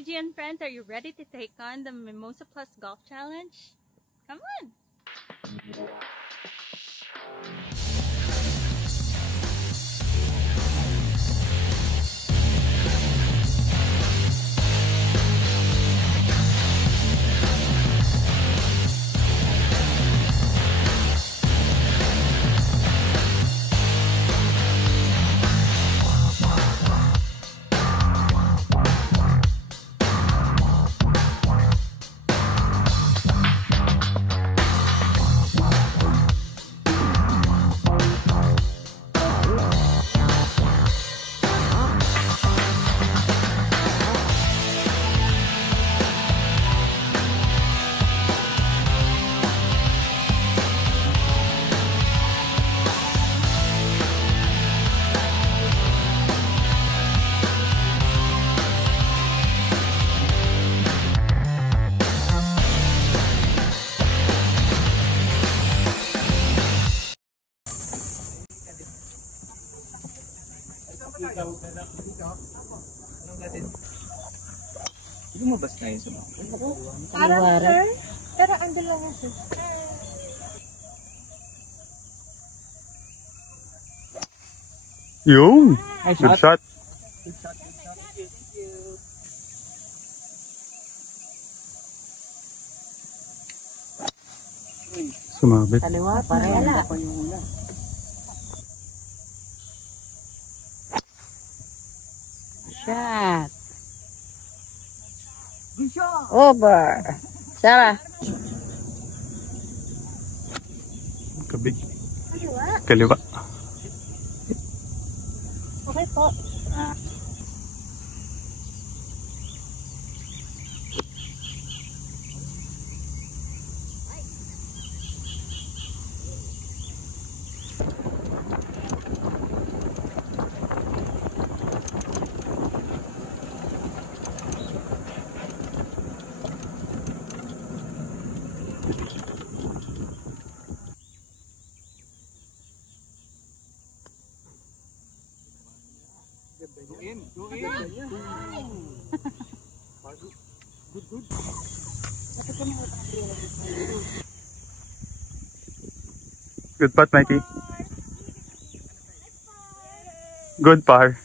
TG and friends, are you ready to take on the Mimosa Plus Golf Challenge? Come on! Lumabas na yun sa mga. Parang sir, pero ando lang ako. Yung! Good shot. Good shot. Thank you. Sumabit. Kaliwa, parela. Shot. Over. Sarah. Kabig. Kaliwa. Okay po. Go in. Good. Good putt, Mikey. Good par.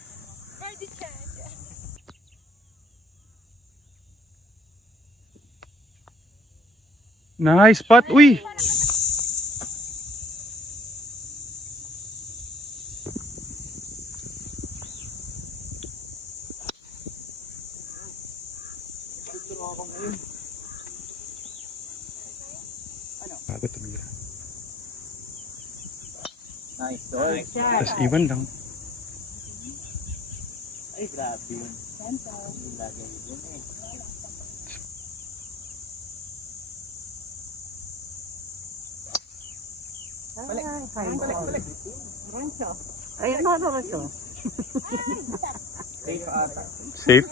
Nice putt. Uy! Nice, dog. Tapos even lang. Ay, grabe yun. Lagay yun eh. Balik. Rancho. Ayun na rancho. Safe ata. Safe.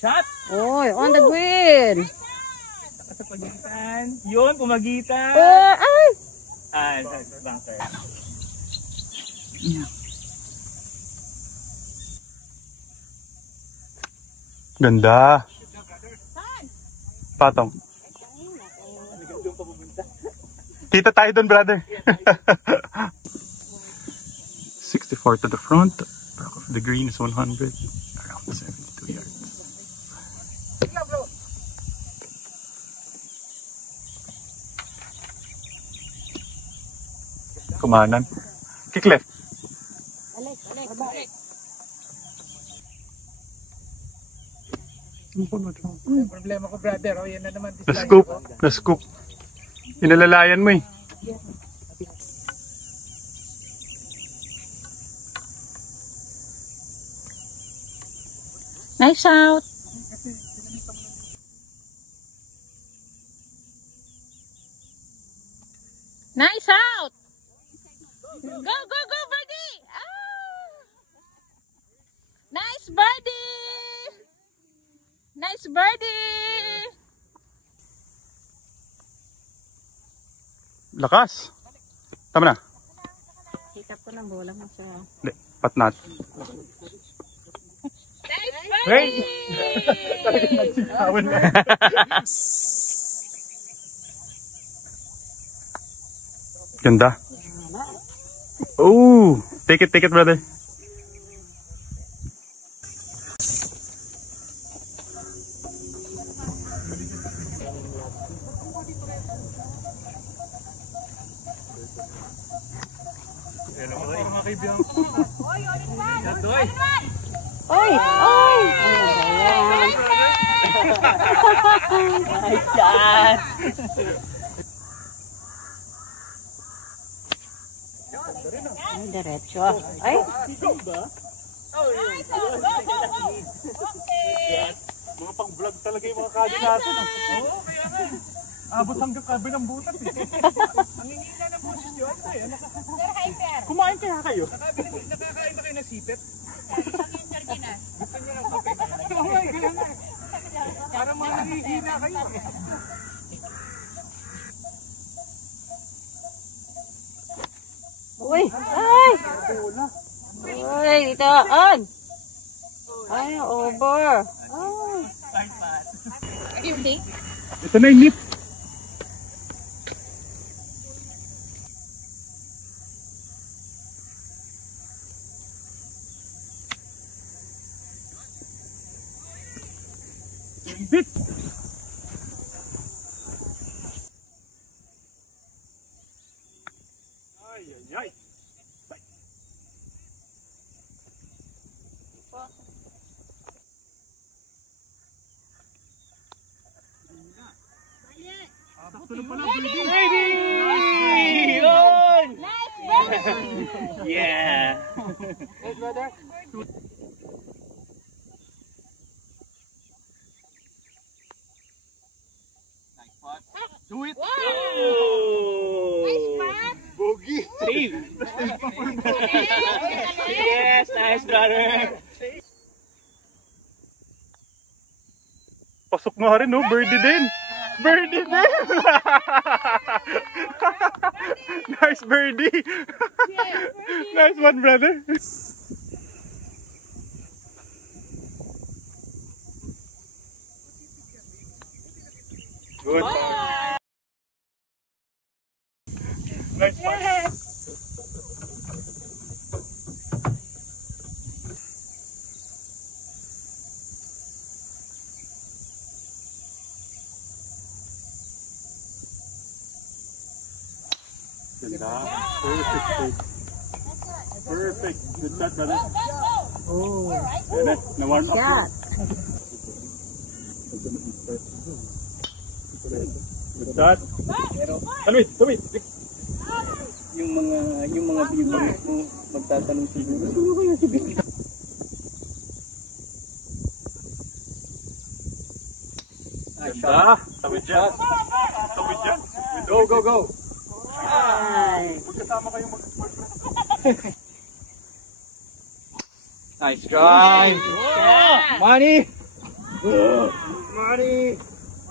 Shot! Oy, on the green. Sa pagitan. Yun, pumagitan. Ay! Sa bunker. Ganda. Patong. Kita tayo doon, brother. 64 to the front. Back of the green is 100. Around 72 yards. Kumanan. Kick left. Problema ko, brother. O, yan na naman. Na-scoop. Inalalayan mo eh. Nice out. Nice out. Go, birdie. Ah. Nice birdie. Nice birdie. Lakas. Tama na. Hikap ko ng bola mo siya. Hindi, patnat. Hey! Talagang nagsigawan na. Ganda. Oh, take it, brother. Hello mga kaibigan ko. Oy! Oy! Nice shot! Ay, diretso. Ay! Mga pang-vlog talaga yung mga kadi natin. Oo, kaya nga. Abot hanggang kabilang butas eh. Ang hingina ng boses yun. Kumain kaya kayo? Nakakain na kayo ng sipit? Gusto nyo ng kape? Oo, kaya nga. Parang mga nangihina kayo. Uy! Ay! Uy, dito! On! Ay, over! Oh. Ito na yung nip. Bit. Ay, ay, ay. Sakto na pala, Birdie! Ready! On! Yeah! Yes, brother. Do it! Nice spot! Bogey! Save! Yes! Nice, brother! Pasok nga rin, no? Birdie din! Birdie din! Nice birdie! Nice one, brother! Good. Nice one. Ganda. Perfect take. Perfect. Good shot, brother. Oh. Yan na. Na-warm up. Shot. Good shot. Tumit. Yung mga viewers mo magtatanong siguro, sino kaya si Bill? Ganda. Tawid dyan. Tawid dyan. Go. Magkasama kayong mag-sport. Nice drive! Money! Money!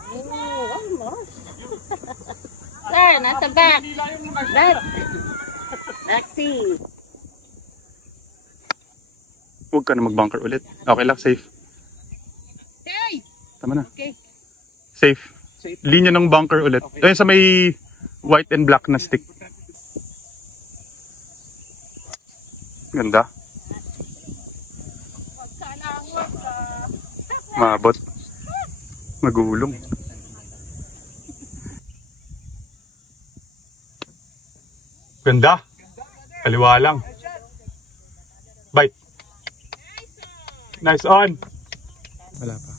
Oh, almost. There, nasa back. Back team. Huwag ka na mag-bunker ulit. Okay lang, safe. Tama na. Okay. Safe. Linya ng bunker ulit. Ayun sa may white and black na stick. Ganda. Maabot. Magulong. Ganda. Kaliwa lang. Bite. Nice on. Wala pa.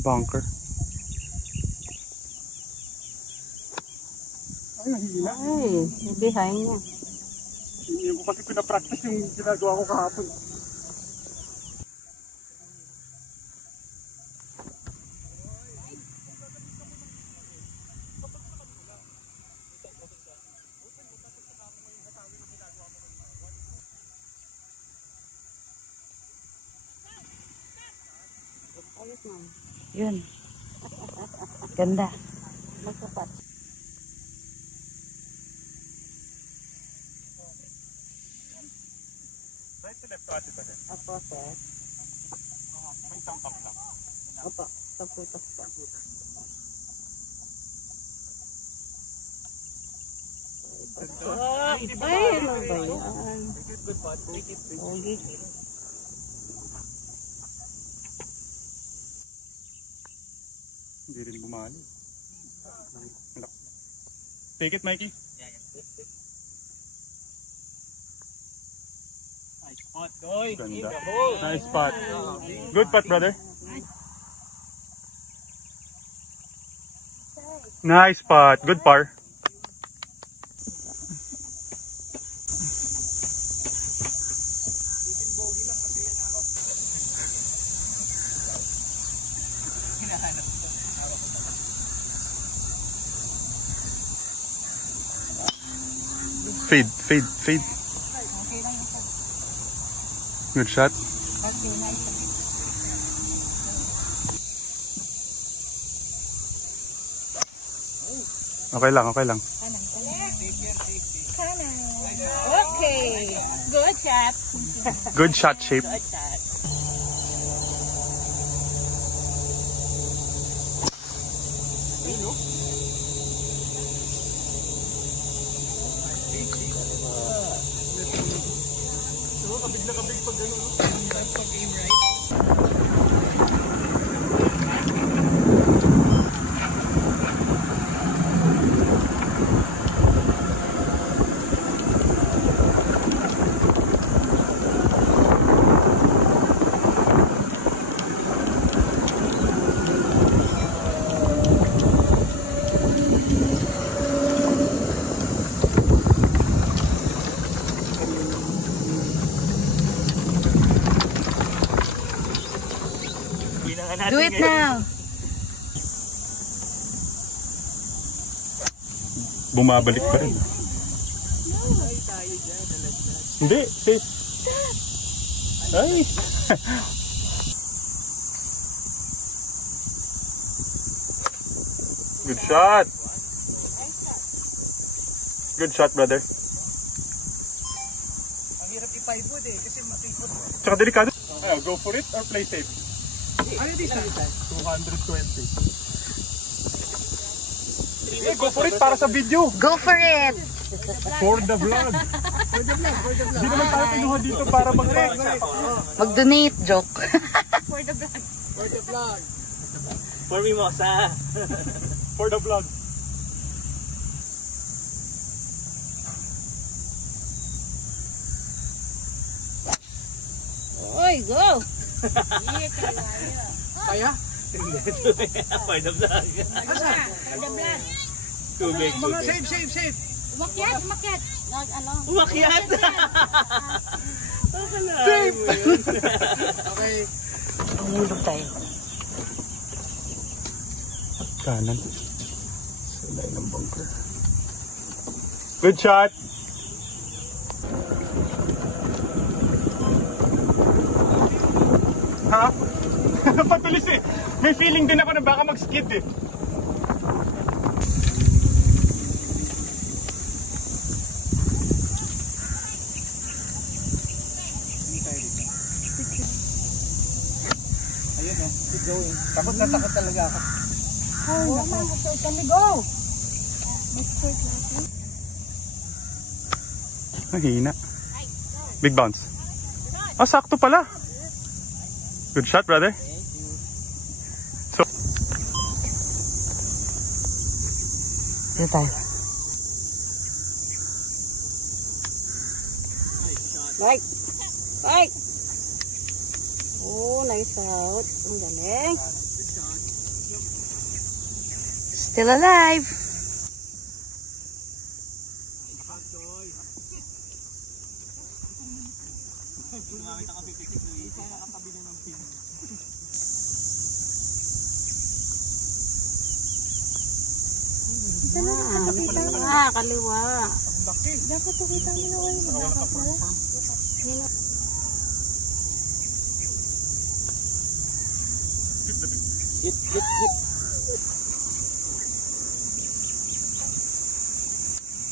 Bunker. Ay, nahihila. Ay, behind niya. Hindi ko kasi pinapractice yung ginagawa ko kahapon. Yun. Ganda. Masapat. Right to left, ate ba? Apo, sir. May tangkap lang. Opo, sa putas po. Ay, ano ba yan? Good pot. Take it. Okay. Hindi rin bumali. Take it, Mikey. Nice pot, Doy. Ganda. Nice spot. Good putt, brother. Nice putt. Good par. Fade, fade, fade. Good shot. Okay lang, okay lang. Okay. Good shot. Good shot shape. Good shot. Do it now. Bumabalik pa rin. Hindi, safe. Ay! Good shot. Good shot, brother. Ang hirap ipaibod eh, kasi matikot. Tsaka delikado. Ayaw, go for it or play safe? Ano di sa? 220. Eh, go for it para sa video. Go for it. For the vlog. For the vlog, for the vlog. Hindi naman tayo kinuha dito para Mag-donate, joke. For the vlog. For the vlog. For mimosa. For the vlog. Oy, go. Kaya? For the vlog. Asa? For the vlog. Tubig, tubig. Save, save, save. Umakyat, umakyat. Ano? Umakyat! Save! Okay. Umulog tayo. Kanan. Sa ilalim ng bunker. Good shot! Ha? Patulis eh. May feeling din ako na baka mag-skid eh. Ayun o, keep going. Takot na takot talaga ako. Mahina. Big bounce. Ah, sakto pala. Good shot, brother. So, Dito tayo. Right. Right. Oh, nice out. Ang galing. Still alive. Kaliwa. Dapat tukita mo na kayo. Hit, hit, hit.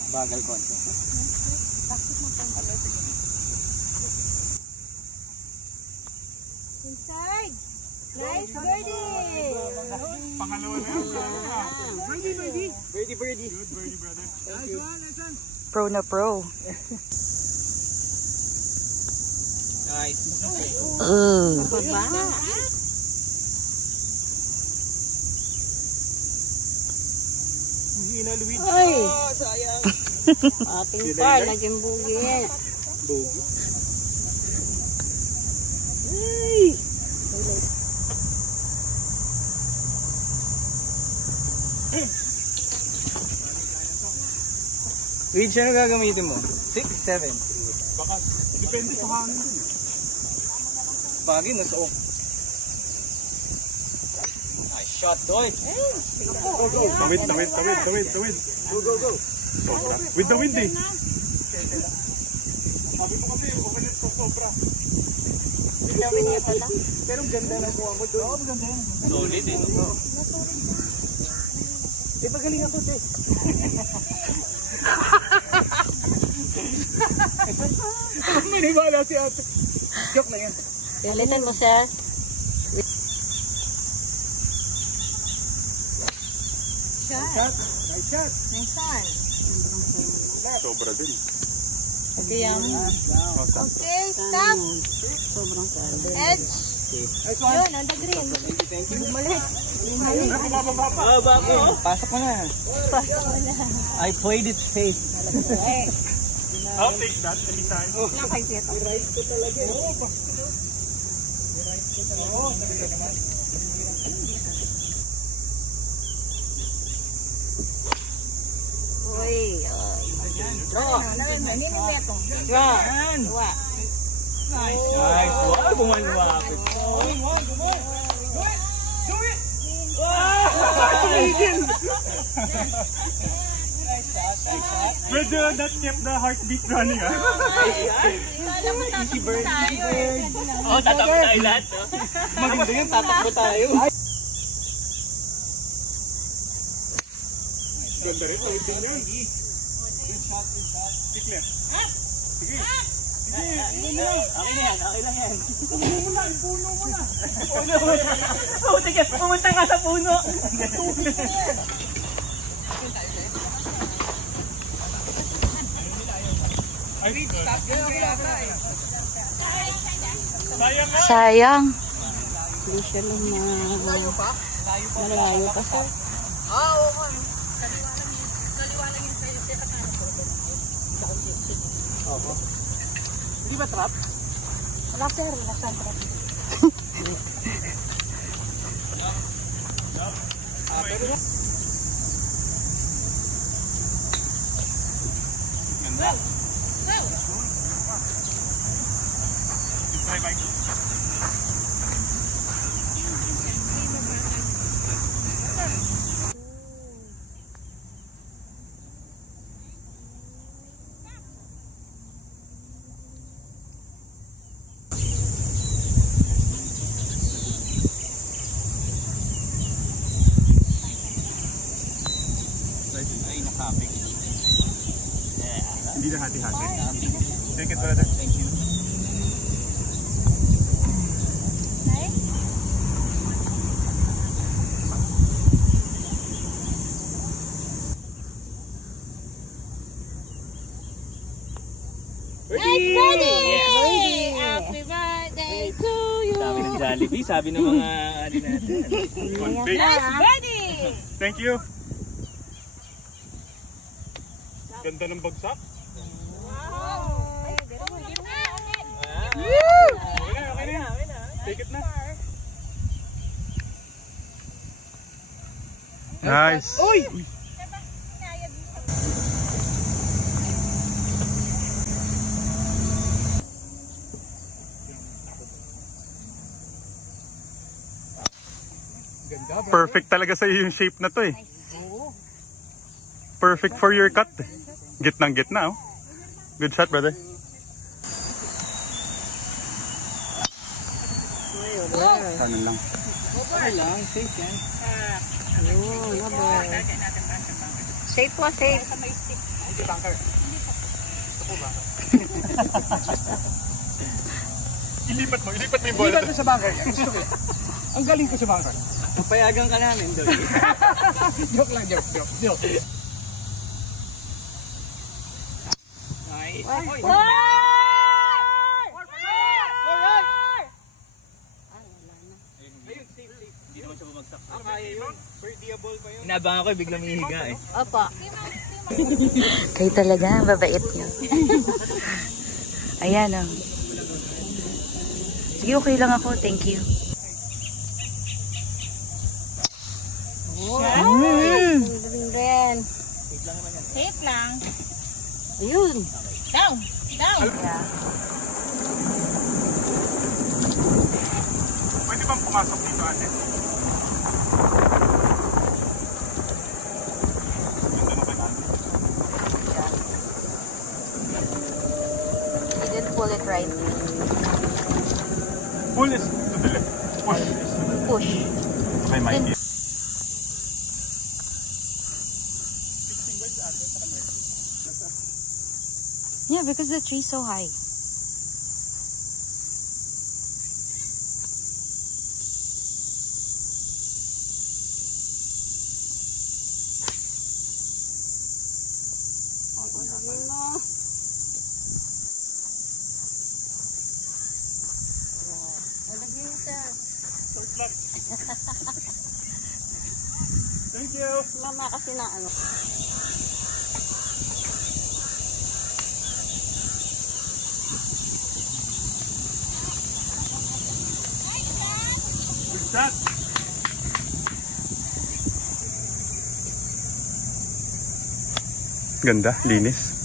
Bagal konti. Inside. Nice birdie. Pangalawa na yun. Birdie. Birdie. Good birdie, brother. Nice one. Pro na pro. Nice. Baba. Hina, Luigi. Ay. Sayang. Ating par, naging bugi. Bogi. Luigi, ano gagamitin mo? 6, 7. Baka, depende sa hangin dun. Bagay, nasa off. Nice shot, Doy. Tawid. Go. Sobra. With the wind eh. Sabi mo kasi, umalit sa sobra. Pero ganda na kuha mo doon. Oo, ganda yan. Solid eh. Pagaling ako, te. Manibala si ate. Joke lang yan. Pilitan mo, sir. Nice shot. Sobra din. Okay, yan. Okay, stop. Sobrang sarap. Edge. Nice one. Yun, on the green. Thank you. Bumalik. Pasok mo na. I played it safe. I'll take that anytime. Uy. Nice. Wow, bumalwa. Medyo that kept the heartbeat running ah. Alam mo, tatakbo tayo eh. Oh, tatakbo tayo lahat, no? Maganda yun, tatakbo tayo. Ganda rin, tawid din yan. Tikler. Sige. Okay lang yan. Puno mo na. Oh, sige, pumunta ka sa puno. Ay, sayang nga. Sayang. Hindi siya lang malayo pa, sir. Hindi ba trap? Wala, sir. Nasa trap. Ay, nakapik. Hindi na hati-hati. Take it, brother. Thank you. Nice birthday! Happy birthday to you! Sabi ng Jollibee, sabi ng mga ali natin. One big. Nice birthday! Thank you. Ganda ng bagsak. Okay na. Take it na. Nice. Uy! Perfect talaga sa iyo yung shape na to eh. Perfect for your cut. Gitnang gitna oh. Good shot, brother. Ano lang. Okay lang, safe yan. Ayun, abay. Safe po, safe. Hindi bunker. Ito po ba? Ilipat mo yung bola. Ilipat mo sa bunker. Gusto ko. Ang galing ko sa bunker. Papayagan ka namin doon. Joke lang, joke. Nice. Hindi naman siya bumagsak. Kaya yun. Birdieable pa yun. Inabangan ko, biglang mihiga eh. Opo. Kayo talaga, ang babait nyo. Ayan o. Sige, okay lang ako. Thank you. Galing din. Safe lang. Ayun. Down. Down. Yeah. Pwede bang pumasok dito, ate? You did pull it right. Pull is to the left. Push. Push. Okay, Mikey. Yeah, because the tree's so high. Thank you. Mama kasi na ano. Good shot. Ganda, linis.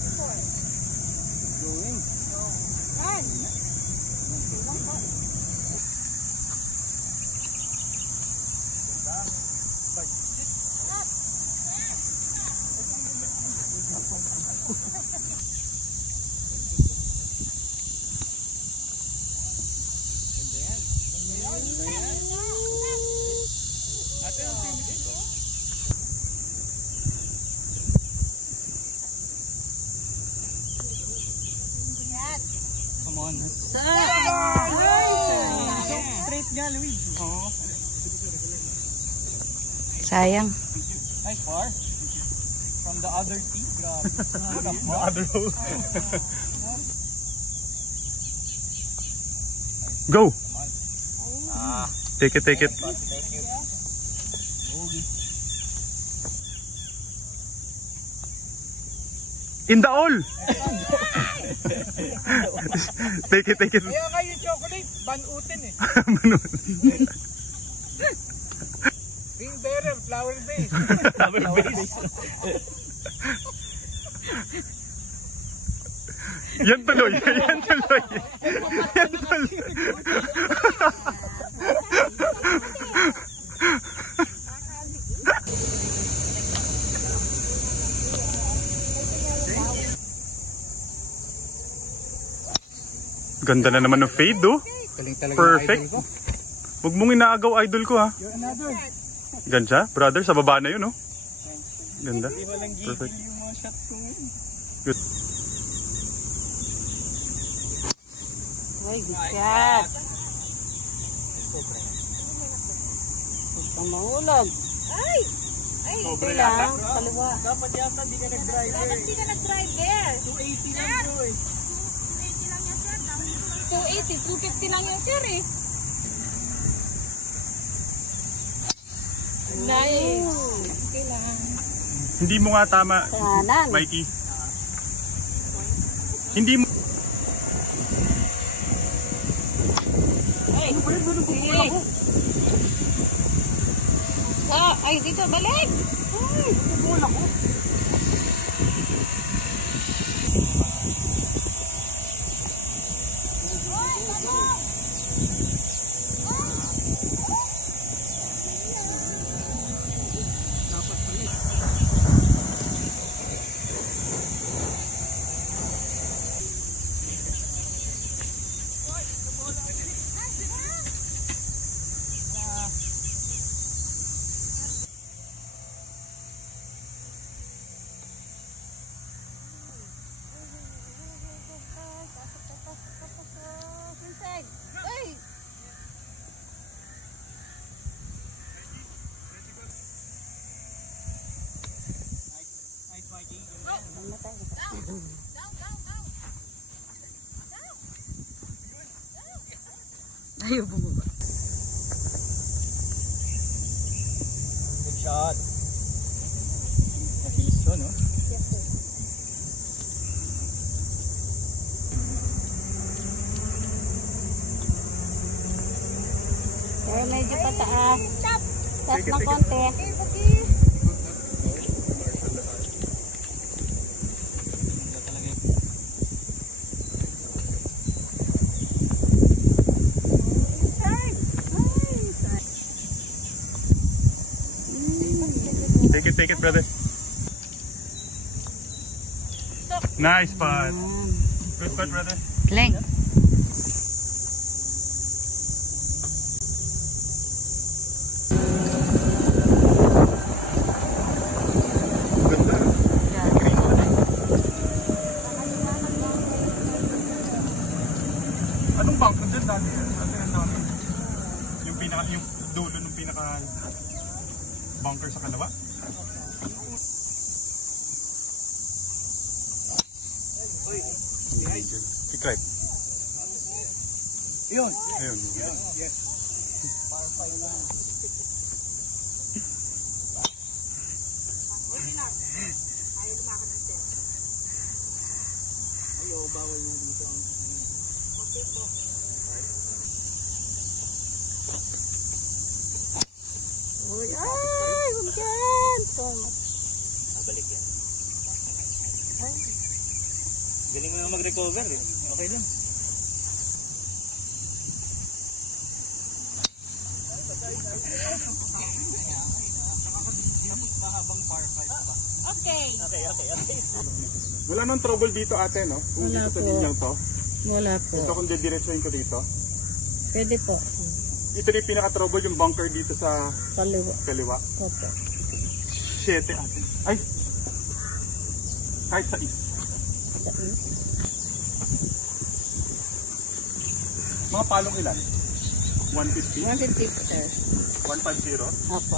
Come on. Straight nga, Luis. Oo. Sayang. Nice par. From the other tee. Grabe. The other hole. Go! Take it, take it. Thank you. In the hole! Take it, take it. Kaya kayo chocolate, banutin eh. Being bearer, flower base. Flower base. Yan tuloy, yan tuloy. Yan tuloy. Ganda na naman ng fade, oh. Perfect. Huwag mong inaagaw idol ko, ha. Ganda, brother, sa baba na yun, oh. Ganda. Perfect. Good. Ay, good shot. Huwag kang mahulog. Ay, Sobre ito lang. yata. Kaliwa. Dapat yata di ka nag-driver. Dapat di ka nag-driver. 280 lang bro eh. 280, 250 lang yung sir eh. Nice. Okay lang. Hindi mo nga tama, Kanan. Mikey. Hindi mo... Ay, dito, balik. Ayaw bumaba. Good shot. Mabilis yun, no? Pero medyo pataas. Taas ng konti. Take it, brother. Nice spot. Good spot, brother. Leng. Anong bunker din dati? Yung pinaka, yung dulo ng pinaka bunker sa kalawa? Kick right. Yun. Ayun. Yes. Ayaw, bawal yung dito ang... Uy, ay, huwag yan. So much. Balik yan. Galing mo na mag-recover eh. Okay lang. Okay. Wala nang trouble dito ate, no? Kung Wala dito sa po. linyang to. Wala po. Ito kung didiretsuhin ko dito. Pwede po. Ito na yung pinaka-trouble yung bunker dito sa Kaliwa. kaliwa. Opo. 7 ate. Ay! Kahit sa east. Sa east. Mga palong ilan? 150? 150 po, sir. 150? Opo.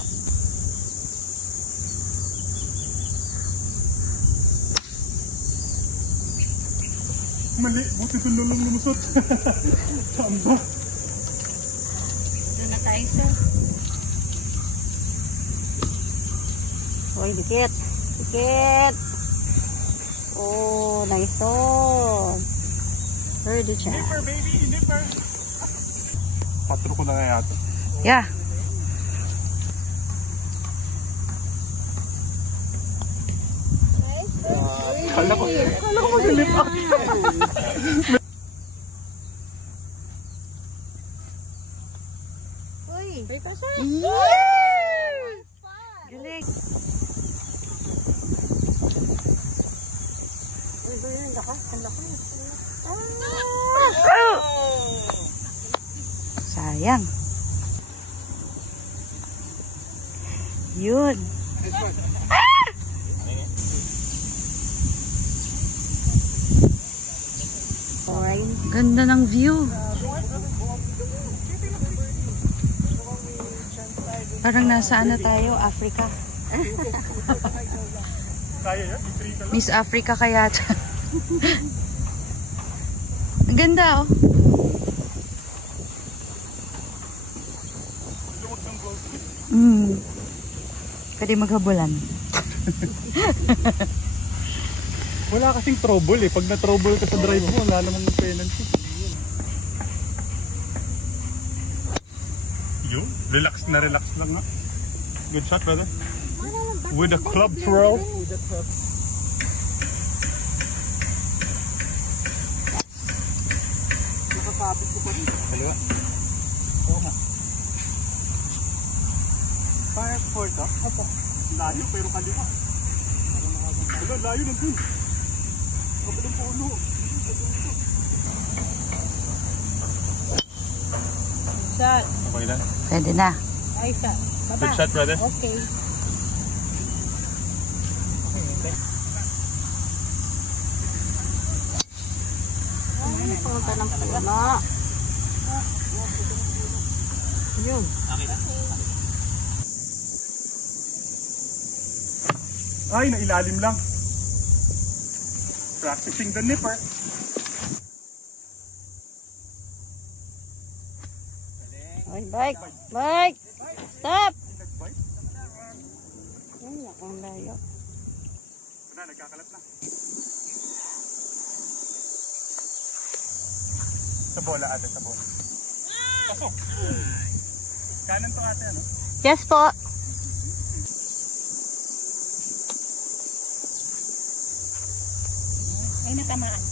Mali, buti doon lang lumusot. Samba. Doon na tayo, sir. Uy, dikit. Dikit. Oh, nice on. Birdie chan. Nipper baby, nipper. Patro ko na nga yata. Yeah. Kala ko magalip ako. Uy, may kasya. Galing. Uy, uy, ang lakas. Ang lakas. Sayang. Yun. Alright. Ganda ng view. Parang nasaan na tayo? Africa. Kaya yan? I-3 ka lang. Miss Africa kaya. Ang ganda oh. Lumot ng gold. Pwede maghabulan. Wala kasing trouble eh. Pag na-trouble ka sa drive mo, wala namang penalty. Yun, relax na relax lang nga. Good shot, brother. With a club throw. Nakakabit ko pa rin. Kaliwa? Oo nga. Par 4 to? Opo. Layo pero kaliwa. Wala, layo na dun. Kabilang puno. Shot. Okay na. Pwede na. Ay, shot. Baba. Good shot, brother. Okay. Ay, pumunta ng puno. yun. Ay, nailalim lang. Practicing the nipper. Ay, bike. Bike. Stop. Ay, nakang layo. Wala, nagkakalat na. Sa bola, ate, sa bola. Pasok. Kanan to ate, ano? Yes po. Ay, natamaan.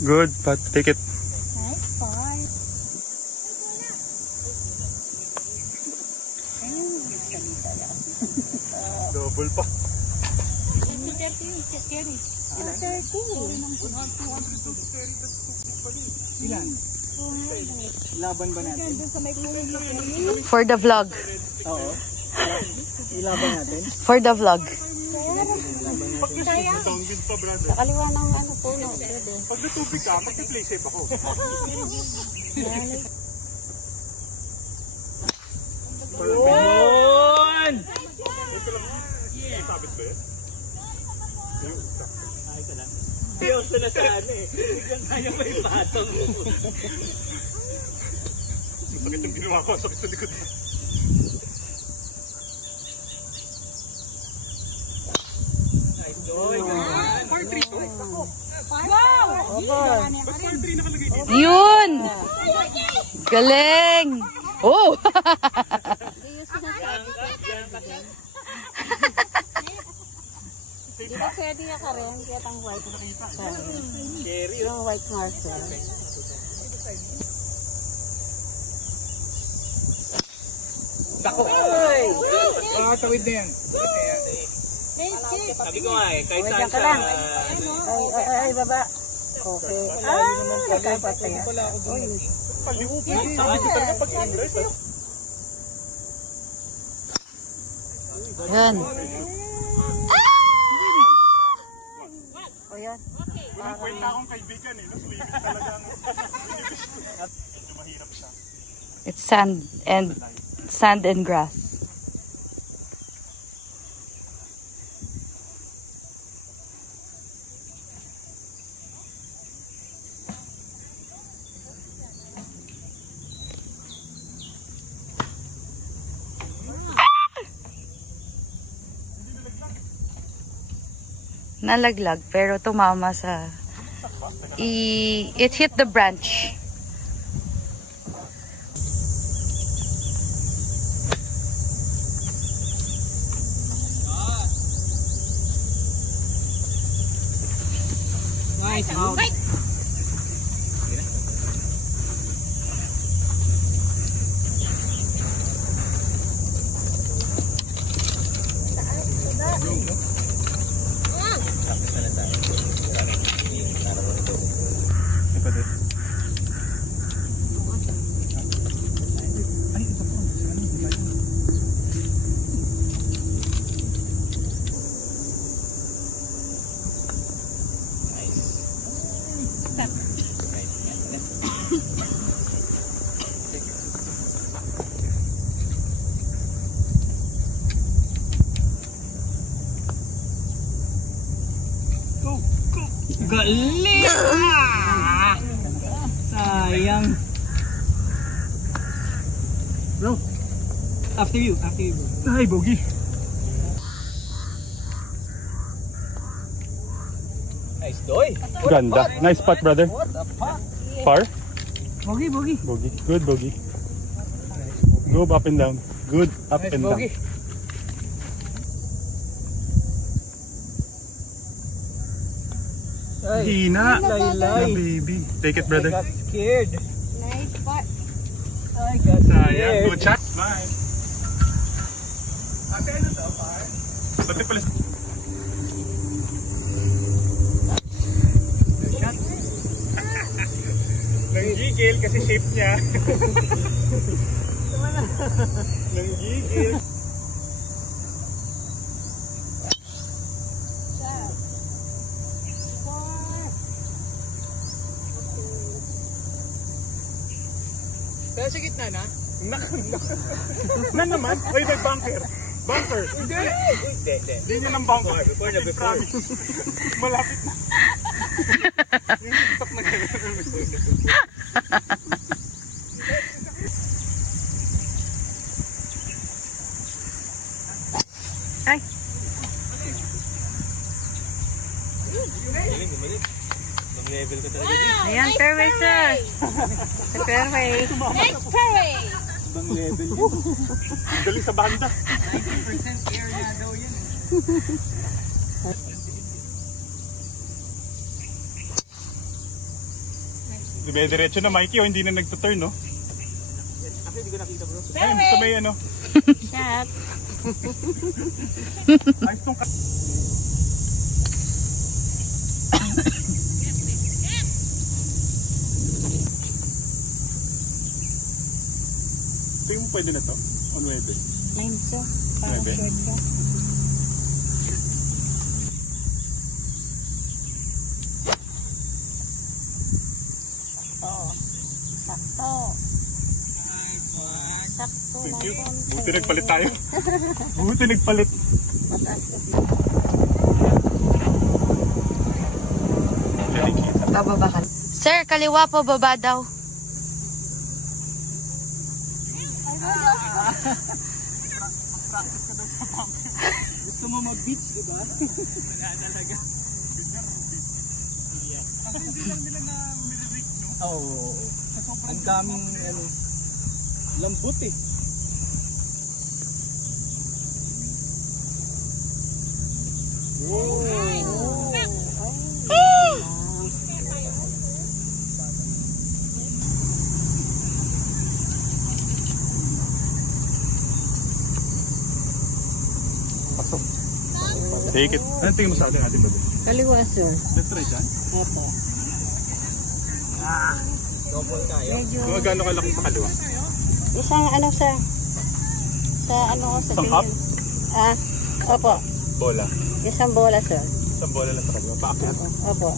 Good, but take it. Nice part. Double pa. Ilan? Ilaban ba natin? For the vlog. Oo. Ilaban natin? For the vlog. Tongin pa, brother. Kaliwa ng ano puno. Pwede. Pag natubig ka, mag-play safe ako. Yun! Sabit ba yan? Ay ka lang. Seryoso na sa ano eh. Biglang kaya pa ipatong. Sakit yung ginawa ko, sakit sa likod. Nice boy. Par 3 to. Ba't par 3 nakalagay dito? Yun! Galing! Oh! Di ba pwede ka rin? Kaya ang white. Cherry. Yung white marker. Dako. Ay! Ah, tawid na yan. Sabi ko nga eh, kahit saan ka sa... lang. Ay, baba. Okay. Nagkapatay. Sabi ko talaga pag in-rest. Yan. O yan. Walang kwenta akong kaibigan eh. Naswimming talaga ang binibis ko. Medyo mahirap siya. It's sand and grass. Nalaglag pero tumama sa it hit the branch. Nice out. Galing! Ah! Sayang. Bro, after you, bro. Ay, bogey. Nice doy. Ganda. Nice spot, brother. What the fuck? Par? Bogey. Bogey. Good bogey. Go up and down. Good up Nice and bogey. down. Hina. Na baby. Take it, I brother. got scared. Nice spot. I got Sayang. scared. Good shot. Bye. Ate, ano to? Par? Pati pala. Nanggigil kasi shape niya. Nanggigil. Sa gitna na? Na naman? Ay, nag-bunker. Bunker. Hindi. Hindi niya ng bunker. Before na before. Malapit na. Yung TikTok na gano'n. Ay. Level ko talaga. Ayan, fairway sir. Sa fairway. Next fairway! Ibang level yun. Galing sa banda. 90% area daw yun. Diretso na Mikey, o hindi na nagtuturn, no? Kasi hindi ko nakita bro. Ayun, sa may ano. Shot. Ayos tong tingin mo pwede na to? O 9? 9 siya. Parang 9? short siya. Oo. Sakto. Sakto. Thank you. Buti nagpalit tayo. Buti nagpalit. Mataas kasi. Bababa ka. Sir, kaliwa po, baba daw. Gusto mo mag-beach, di ba? Wala talaga. Kasi hindi lang nila na minirik, no? Oo. Ang daming ano, lambot eh. Pasok. Take it. Anong tingin mo sa atin babe? Kaliwa, sir. Let's try dyan. Opo. Double tayo. Medyo. Kung gaano kalaki sa kaliwa? Isang ano sa ano ko sa Isang cup? Ah, opo. Bola. Isang bola, sir. Isang bola lang sa kaliwa. Paakyat. Opo.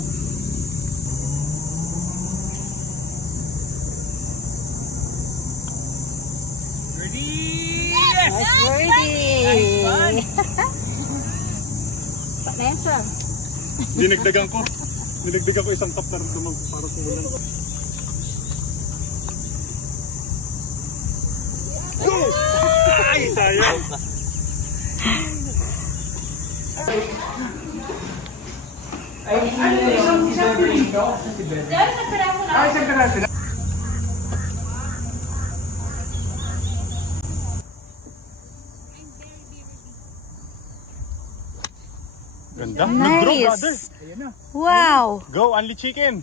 Ready? Nice birdie! Nice, sir. Dinagdagan ko. Dinagdagan ko isang cup na ramdaman ko para kumulang. Ay, sayang. Ganda. Nag-draw, brother. Nice. Wow. Go, only chicken.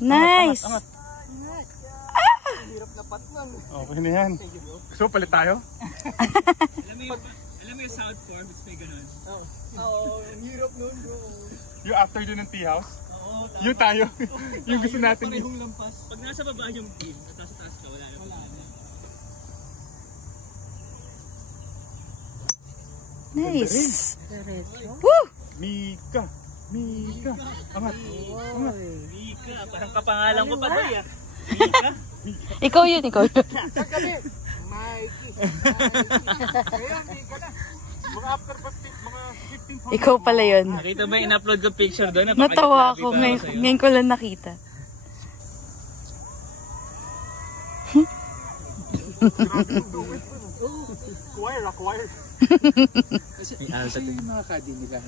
Nice. Angat. Okay na yan. So, palit tayo? Alam mo yung South Form, it's may ganun. Oo, ang hirap nun bro. Yung after dun ng tea house? Oo. Yung tayo. Yung gusto natin. Parehong lampas. Pag nasa baba yung team, at nasa taas ka, wala na. Nice. Woo! Mika. Mika. Angat. Angat. Mika, parang kapangalan ko pa doy ah. Ikaw yun, ikaw yun. Mga after mga 15 Ikaw pala yun. Nakita ba yung in-upload ko picture doon? Natawa ako. Ngayon ko lang nakita. Choir, choir. May alsa to. Mga kadinigan.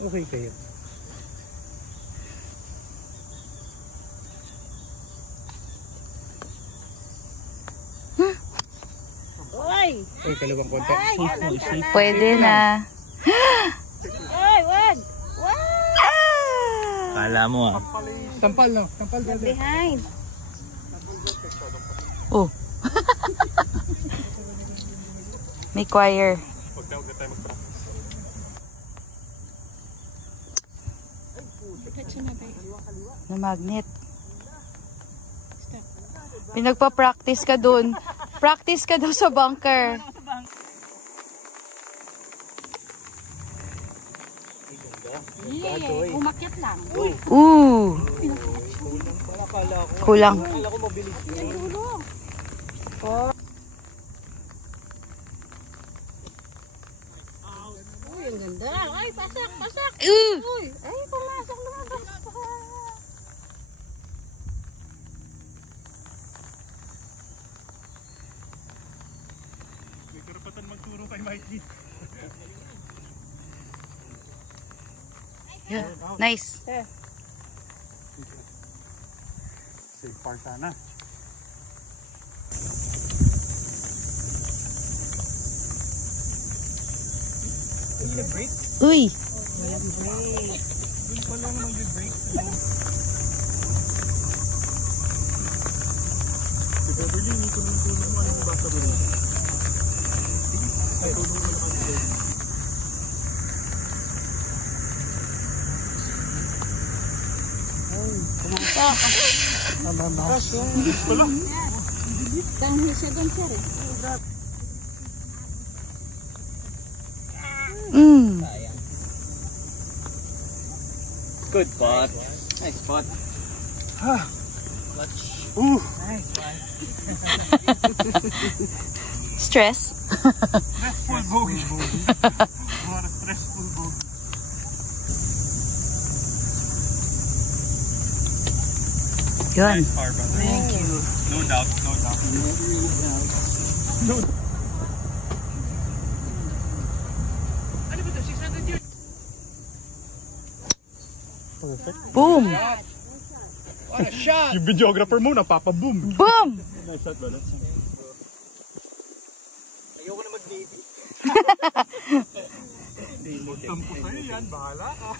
Okay kayo. Uy! Uy, kalawang konti. Pwede na. Uy, wag! Wag! Kala mo ah. Tampal, no? Tampal, brother. Behind. Oh. May choir. Huwag na tayo mag-practice. Na magnet. Pinagpa-practice ka dun. Practice ka daw sa bunker. Umakyat lang. Ooh. Kulang. Akala ko mabilis yun. Uy, ang ganda. Ay, pasak, pasak. Uy, ay, pumasok lumabas pa. May karapatan magturo kay Mikey. Yeah. Nice. Safe par sana. Uy. Si Beverly, hindi ko nang tulong mo anong basa ko rin. Ay, tulong mo naman ito. Bilis pala. Dahil siya doon, sir. Good spot. Nice spot. Stress. Stressful bogey. What a stressful bogey. Yun. Nice par, brother. Thank you. No doubt, no doubt. No doubt. Ano ba ito? 600 yun? Perfect. Boom. What a shot! Yung videographer mo, napapaboom. Boom. Nice shot, brother. Ayoko na mag-navy. Tampo sa'yo yan, bahala ka.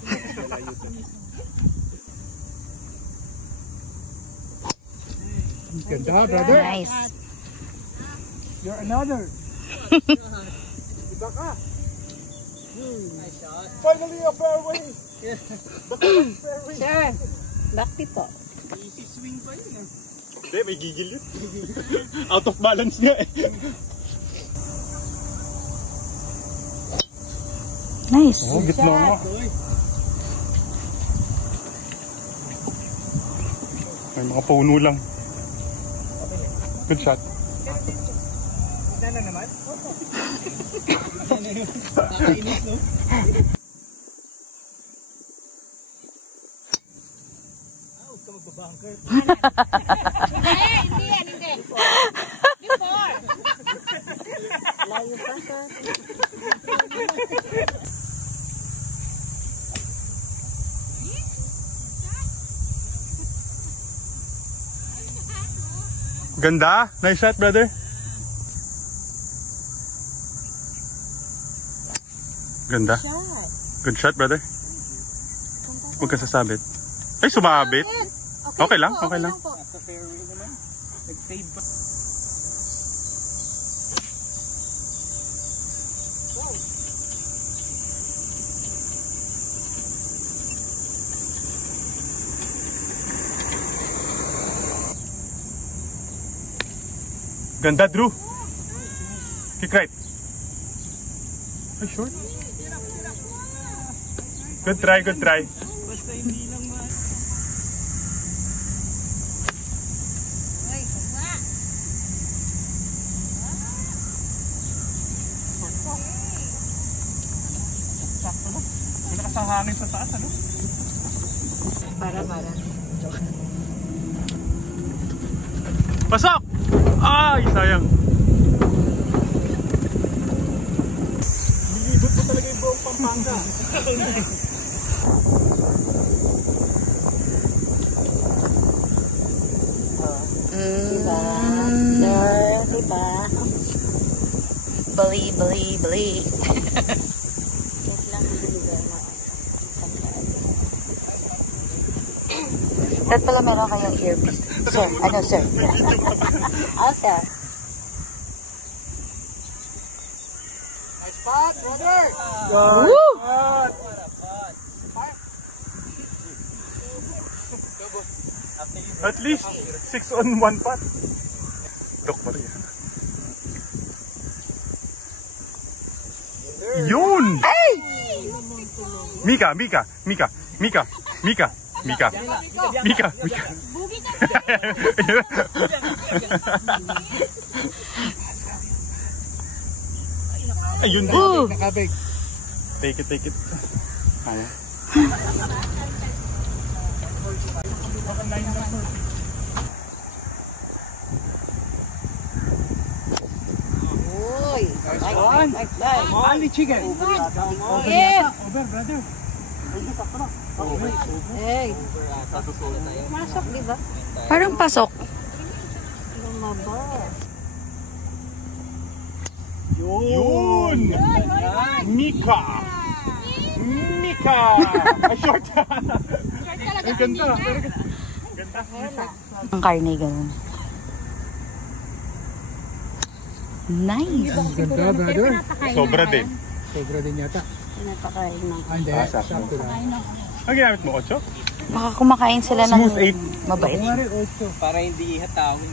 Ganda, brother. Nice. You're another. Iba ka. Nice shot. Finally a fairway. Fairway. Sir, bakit po? Easy swing pa yun eh. Hindi, may gigil yun. Out of balance nga eh. Nice. Oh, gitna mo. May mga puno lang. Good shot. Na naman? Nakainis, no? Huwag ka magbabangker. Hindi yan, hindi. Before. Layo pa, sir. Ganda. Nice shot, brother. Ganda. Good shot, brother. Huwag ka sasabit. Ay, sumabit. Okay lang, okay lang. Nasa fairway naman. Nag-save pa. Ganda, Drew. Kick right. Ay, short. Good try, good try. Basta hindi lang ma... Sakto lang. Wala ka sa hangin sa taas, ano? Para. Pasok! Ay, sayang. Nilibot mo talaga yung buong Pampanga. Diba? Bali. Dapat pala meron kayong earpiece. Sir, ano sir? Oh, sir. Nice spot, brother! Woo! At least 6 on 1 putt. Doc Maria. Yun! Ay! Mika. Mika. Mika. Ayun na. Nakabig. Take it. Kaya. Only chicken. Yes. Over, brother. Hey. Masok, di ba? Parang pasok. Lumaba. Yun! Mika! Mika! Ay, short! Ang ganda! Ganda! Ang karne, ganun. Nice. Ganda, brother. Sobra din. Sobra din yata. Pinapakain ng Hindi, sakto lang. Ang ginamit mo, 8? Baka kumakain sila ng Smooth 8. mabait. Para hindi ihatawin.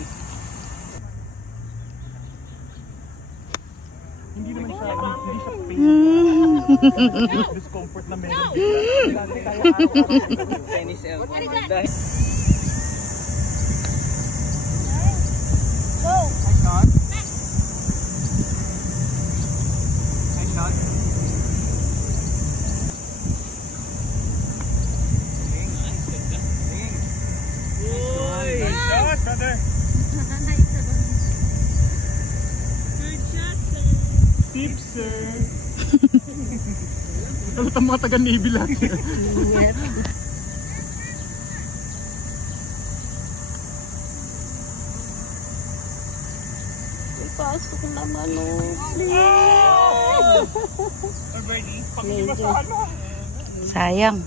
Hindi naman siya, hindi siya pain. Discomfort na meron. Tennis elbow. Dahil... Shot, brother! Tips, sir! Ano itong mga taga-Navy lang? pasok naman, oh. Sayang.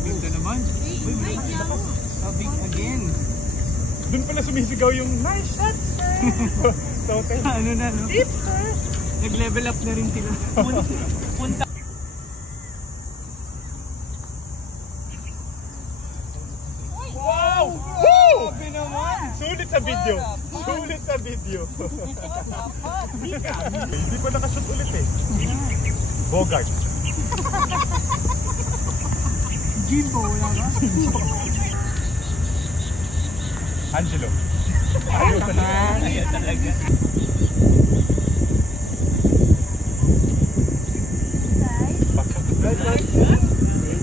Ganda naman. Big again. Doon pala sumisigaw yung nice shot, sir! Sa hotel. Ano na, no? Tips, sir! Nag-level up na rin sila. Punta. Wow! Woo! Grabe naman. Sulit sa video. Sulit sa video. Hindi pa nakashoot ulit eh. Bogart. Jimbo, wala ba? Angelo. Ayaw talaga. Ayaw talaga.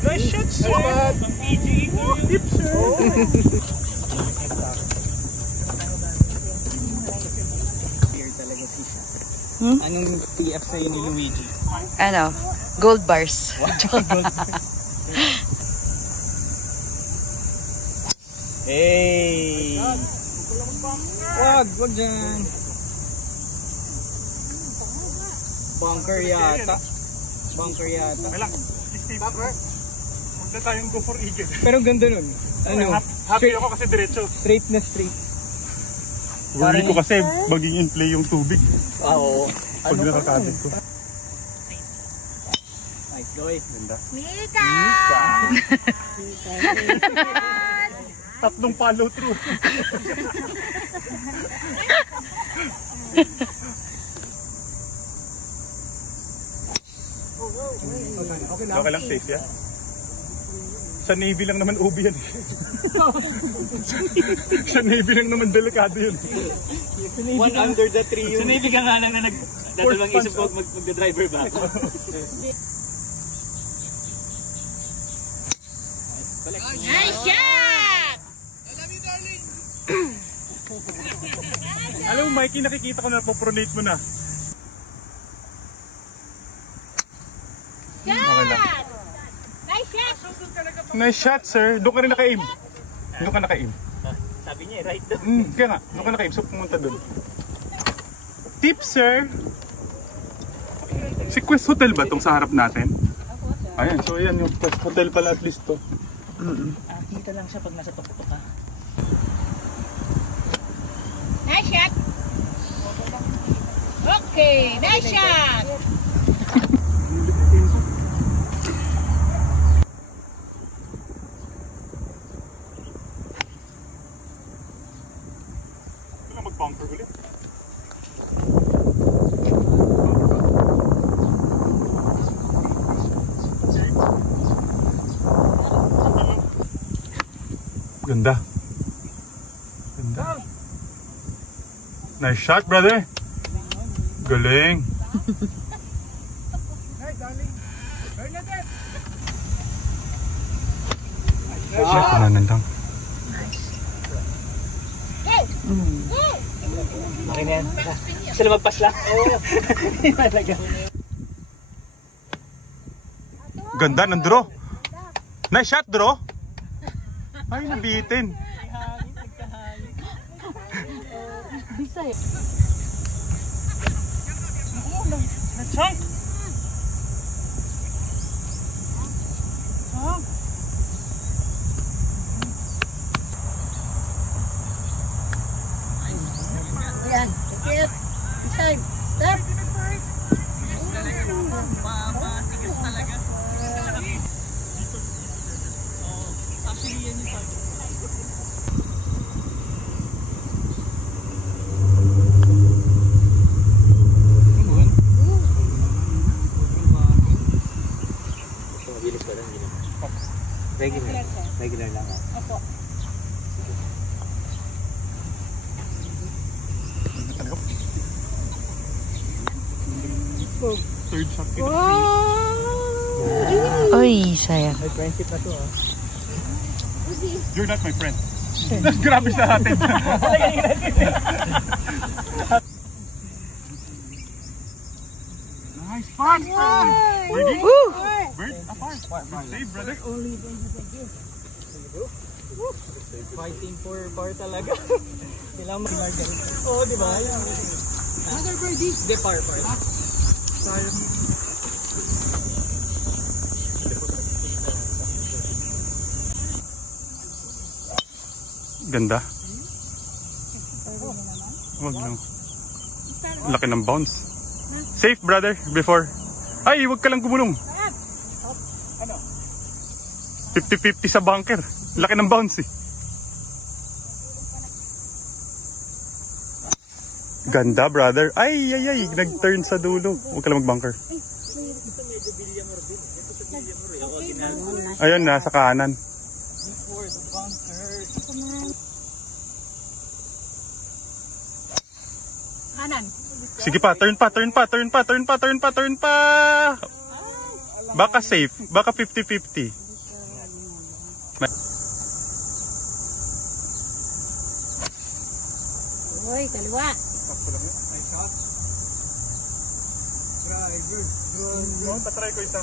Nice shot, sir! Tip, sir! Here talaga si siya. Hmm? Anong TF sa'yo ni Luigi? Ano? Gold bars. Hey! Wag dyan. Bunker yata. Bunker yata. Okay lang. 60. Huwag na tayong go for eagle. Pero ganda nun. Ano? Happy ako kasi diretso. Straight na straight. Worry ko kasi maging in play yung tubig. Oo. Pag nakakabit ko. Nice going. Ganda. Mika! Tatlong follow through. Okay lang, safe yan. Sa Navy lang naman ubi yan. Sa Navy lang naman delikado yun. One under the tree yun. Sa Navy ka nga lang na nagdadalawang isip ko mag-driver ba ako. Nice shot! Alam mo, Mikey, nakikita ko na napopronate mo na. Okay lang. Nice shot! Nice shot, sir. Doon ka rin naka-aim. Doon ka naka-aim. Sabi niya, right daw. Kaya nga, doon ka naka-aim. So, pumunta doon. Tip, sir. Si Quest Hotel ba itong sa harap natin? Ayan, so ayan yung Quest Hotel pala at least to. Kita lang siya pag nasa tuktok ka. Nice shot! Okay, nice shot! Mag-bunker ulit. Ganda. Ganda. Nice shot, brother. Galing. Shot ko na nandang. Okay na yan. Sila magpas lang. Ganda ng draw. Nice shot, draw. Ay, nabitin. Bisay. Chunk. Ayan. Sakit. Bisay. Step. Regular lang. Opo. Third shot kita. Uy, sayang. May friendship na to ah. You're not my friend. Grabe sa atin. Nice pass. Ready? Bird, apart. Save, brother. Fighting for bar talaga. Kailangan mag-larga rin. Oo, di ba? Another birdie. Hindi, par. Ganda. Wag lang. Laki ng bounce. Safe, brother. Before. Ay, wag ka lang gumulong. 50-50 sa bunker. Laki ng bounce eh. Ganda, brother. Ay. Nag-turn sa dulo. Huwag ka lang mag-bunker. Ayun, nasa kanan. Kanan. Sige pa, turn pa. Baka safe. Baka 50-50. Uy, kaliwa. Patry ko isa.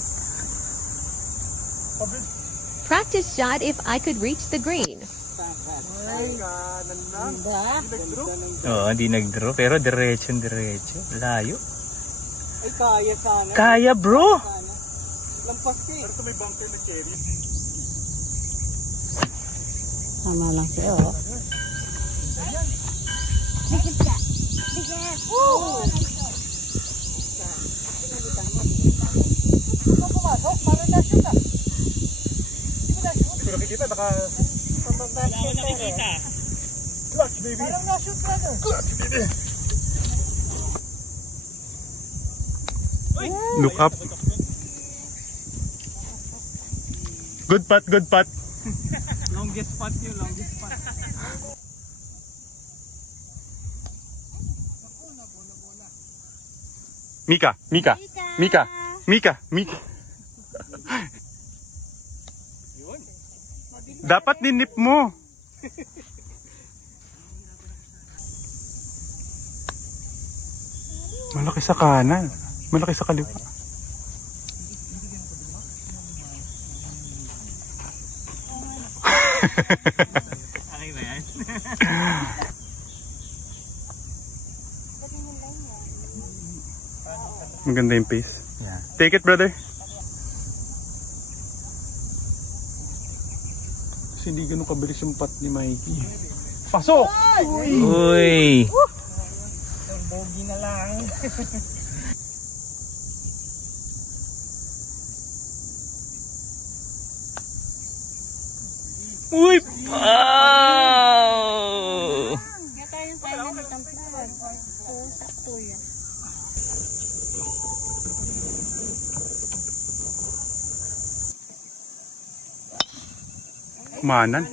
Practice shot if I could reach the green. Oo, hindi nag-draw. Pero diretso. Layo. Ay, kaya sana. Kaya, bro! Lampas ka eh. Pero may bunker na cherry. Tama lang siya, oh. Dikit ka. Dikit. Woo! Pumasok, parang na-shoot ah. Hindi ko nakikita, baka... Wala ko nakikita. Clutch, baby. Parang na-shoot, brother. Clutch, baby. Look up. Good putt. Longest spot yun, longest spot. Mika. Dapat ninip mo. Malaki sa kanan. Malaki sa kaliwa. Akin na yan. Maganda yung pace. Yeah. Take it, brother. Kasi hindi ganun kabilis yung putt ni Mikey. Pasok! Uy! Bogey na lang. Uy! Wow! Kaya tayong kaya nitang plan. Oo, sakto yan. Kumanan.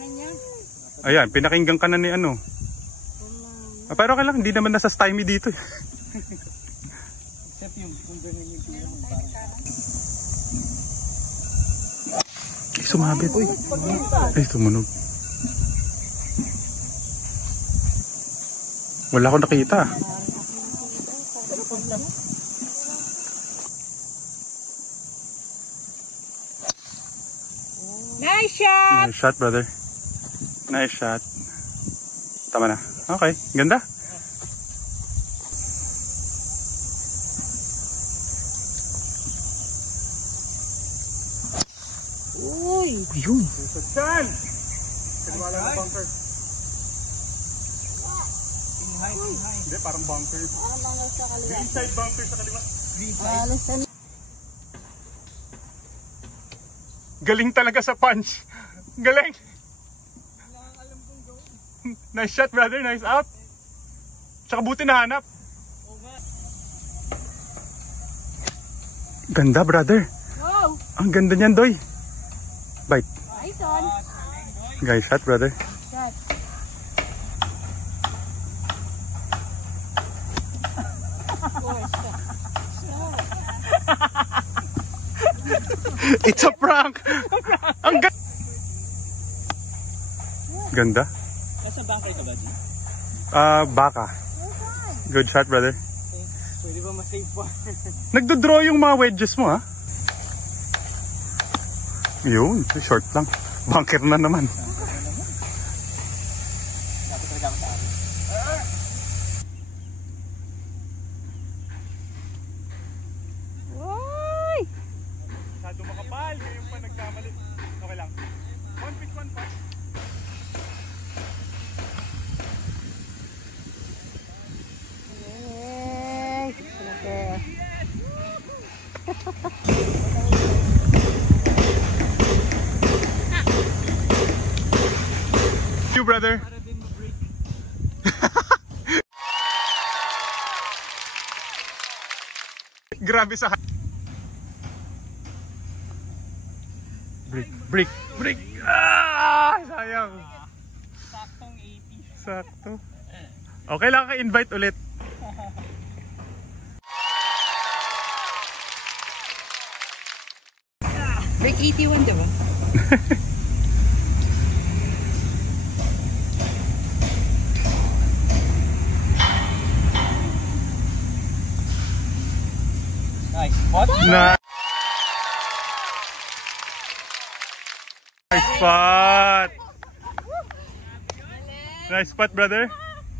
Ayan, pinakinggan ka na ni ano. Pero okay lang, hindi naman nasa stymie dito. Except yung kung ganun yung tira mo. Ay, sumabit. Ay, tumunog. Wala akong nakita. Nice shot! Nice shot, brother. Nice shot. Tama na. Okay, ganda. Uy! Yun. Saan? Kaliwala ng bunker. Hindi, parang bunker. Parang banggal sa kaliwa. Inside bunker sa kaliwa. Alas na. Galing talaga sa punch. Galing. Nice shot, brother. Nice out. Tsaka buti nahanap. Ganda, brother. Wow! Ang ganda niyan, Doy. Bite. Nice on. Guys, shot, brother. Shot. It's a prank. Ang ganda. Nasa bunker ka ba, G? Baka. Good shot, brother. Pwede ba ma-save pa? Nagdo-draw yung mga wedges mo, ha? Yun, short lang. Bunker na naman. Dapat talaga ako sa akin. Uy! Masyado makapal, ngayon pa nagkamali. Okay lang. One pick, one pass. Yay! Okay. You, brother. Grabe sa break. Sayang. Saktong 80. Sakto. Okay lang ka invite ulit. Break 81, diba? Nice. What? Nice spot. Nice spot, brother.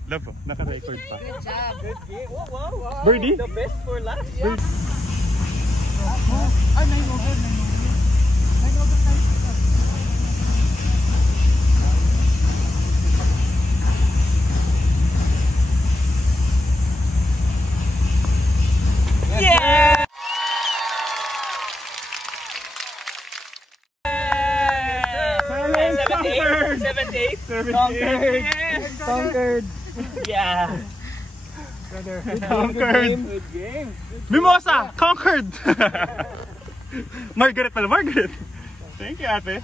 Love po. Naka-record pa. Good job. Good game. Wow. Birdie? The best for last. Yeah! 78. Conquered. Conquered. Yeah. Conquered. Good game. Mimosa! Conquered! Margaret pala, Margaret. Thank you, ate.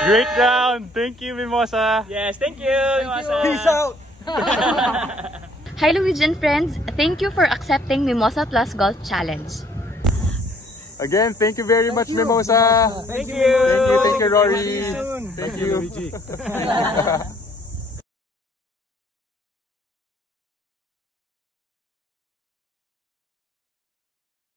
Great round! Thank you, Mimosa! Yes, thank you. Peace out. Hi Luigi friends, thank you for accepting Mimosa Plus Golf Challenge. Again, thank you very much, Mimosa! Thank you. Thank you, Rory! See you soon. Thank you.